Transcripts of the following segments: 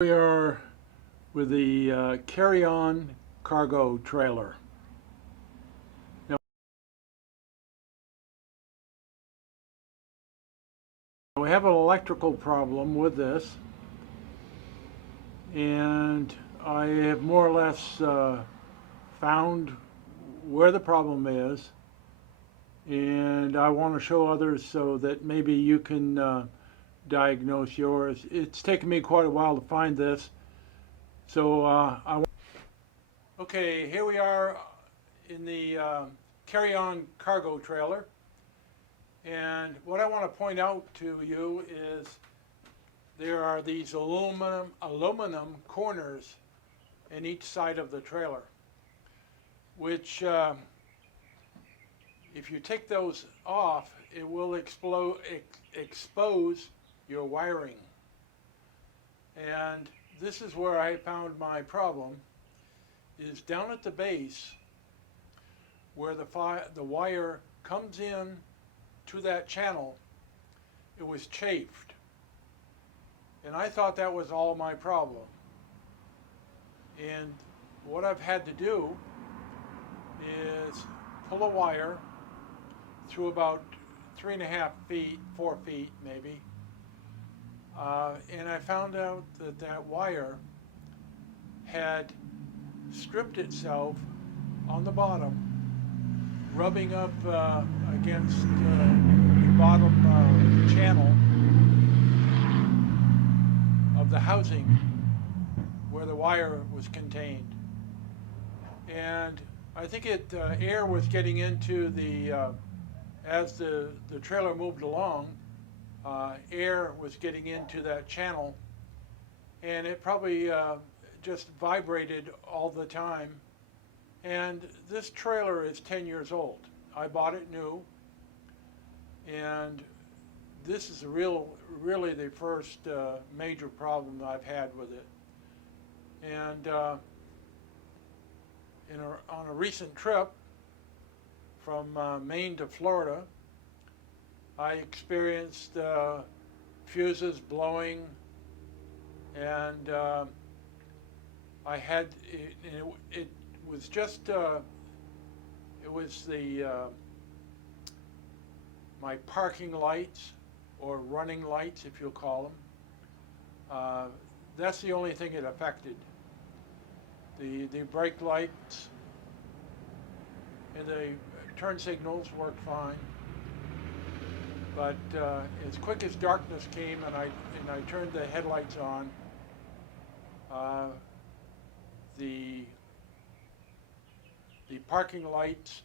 We are with the carry-on cargo trailer. Now, we have an electrical problem with this, and I have more or less found where the problem is, and I want to show others so that maybe you can diagnose yours. It's taken me quite a while to find this, so okay, here we are in the carry-on cargo trailer. And what I want to point out to you is there are these aluminum corners in each side of the trailer, which if you take those off, it will expose your wiring. And this is where I found my problem, is down at the base where the wire comes in to that channel. It was chafed, and I thought that was all my problem. And what I've had to do is pull a wire through about 3.5 feet, 4 feet maybe, and I found out that that wire had stripped itself on the bottom, rubbing up against the bottom channel of the housing where the wire was contained. And I think air was getting into as the trailer moved along, air was getting into that channel, and it probably just vibrated all the time. And this trailer is 10 years old. I bought it new, and this is really the first major problem that I've had with it. And on a recent trip from Maine to Florida, I experienced fuses blowing, and I had it was just it was my parking lights, or running lights if you'll call them. That's the only thing it affected. The brake lights and the turn signals worked fine, but as quick as darkness came and I turned the headlights on, the parking lights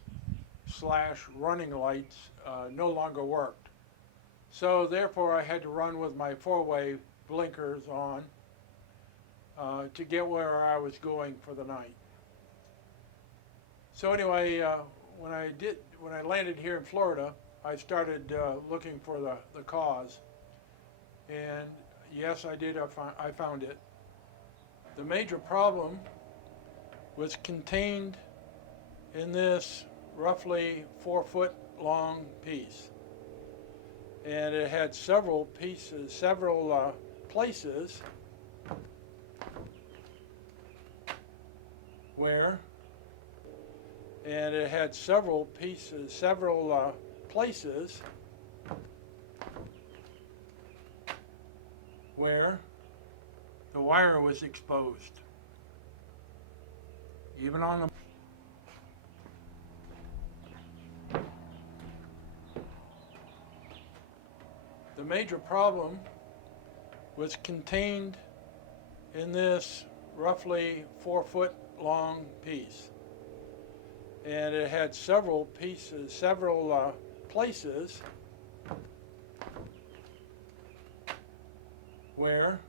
/ running lights no longer worked. So therefore I had to run with my 4-way blinkers on to get where I was going for the night. So anyway, when I landed here in Florida, I started looking for the cause, and yes, I did. I found it. The major problem was contained in this roughly 4-foot long piece, and it had several places where the wire was exposed, even on the The major problem was contained in this roughly 4-foot long piece, and it had several places where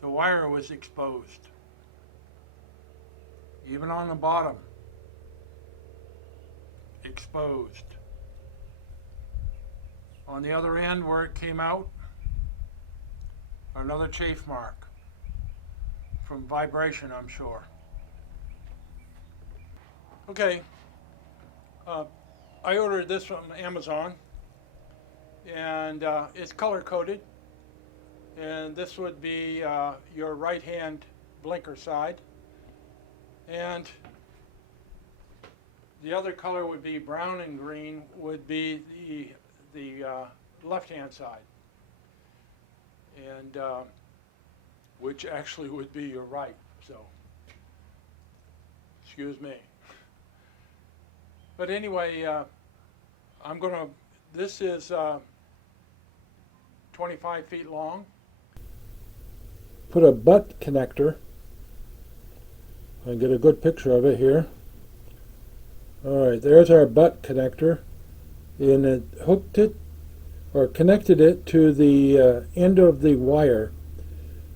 the wire was exposed, even on the bottom, exposed. On the other end where it came out, another chafe mark from vibration, I'm sure. Okay, I ordered this from Amazon, and it's color coded. and this would be your right-hand blinker side, and the other color would be brown and green, would be the left-hand side, and which actually would be your right. So, excuse me. But anyway, this is 25 feet long. Put a butt connector. I get a good picture of it here. All right, there's our butt connector, and it hooked it or connected it to the end of the wire.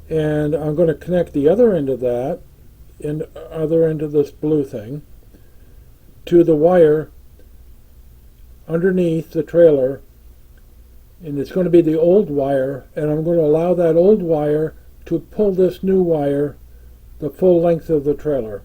And I'm going to connect the other end of that, and other end of this blue thing, to the wire underneath the trailer, and it's going to be the old wire, and I'm going to allow that old wire to pull this new wire the full length of the trailer.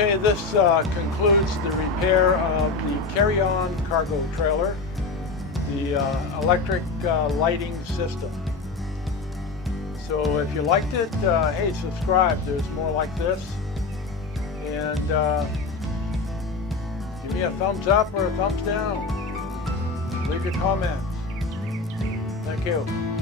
Okay, this concludes the repair of the carry-on cargo trailer, the electric lighting system. So if you liked it, hey, subscribe. There's more like this. And give me a thumbs up or a thumbs down. Leave your comments. Thank you.